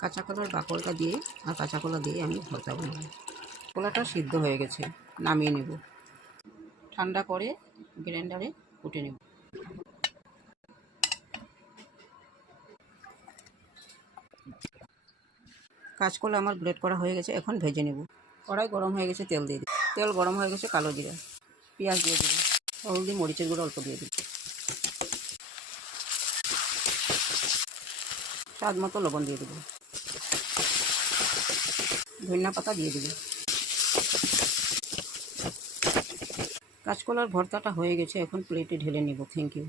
কাঁচা কলার বাকলটা দিয়ে আর কাঁচা কলা দিয়ে আমি ভর্তা বানাবো। কলাটা সিদ্ধ হয়ে গেছে, নামিয়ে নেব। ঠান্ডা করে গ্রাইন্ডারে কুটে নেব। কাঁচকলা আমার গ্রেট করা হয়ে গেছে, এখন ভেজে নেব। কড়াই গরম হয়ে গেছে, তেল দিয়ে দিই। তেল গরম হয়ে গেছে, কালো জিরা, পেঁয়াজ দিয়ে দিই, হলদি মরিচের গুঁড়ো অল্প দিয়ে দিই, স্বাদ মতো লবণ দিয়ে দেবো, ধনিয়া পাতা দিয়ে দেবো। কাঁচকলার ভর্তাটা হয়ে গেছে, এখন প্লেটে ঢেলে নেব। Thank you.